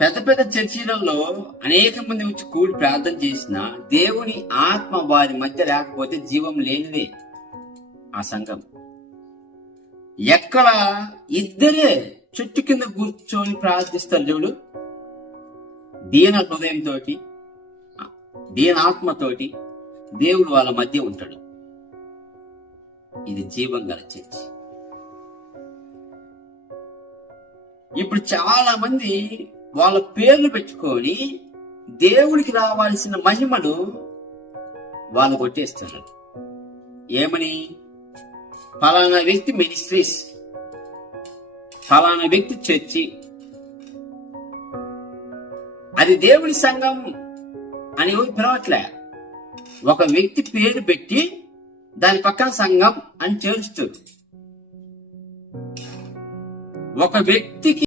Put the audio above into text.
పెద్ద పెద్ద చర్చిలలో అనేక మంది వచ్చి కూడి ప్రార్థన చేసిన దేవుని ఆత్మ వారి మధ్య లేకపోతే జీవం లేనిదే ఆ సంఘం. ఎక్కడ ఇద్దరే చెట్టు కింద కూర్చొని ప్రార్థిస్తారు దేవుడు, దీన హృదయంతో, దీన ఆత్మతోటి దేవుడు వాళ్ళ మధ్య ఉంటాడు. ఇది జీవం గల చర్చి. ఇప్పుడు చాలా మంది వాళ్ళ పేర్లు పెట్టుకొని దేవుడికి రావాల్సిన మహిమను వాళ్ళు కొట్టేస్తున్నారు. ఏమని? ఫలానా వ్యక్తి మినిస్ట్రీస్, ఫలానా వ్యక్తి చర్చి, అది దేవుడి సంఘం అని పిలవట్లే. ఒక వ్యక్తి పేరు పెట్టి దాని పక్కన సంఘం అని చేరుస్తారు. ఒక వ్యక్తికి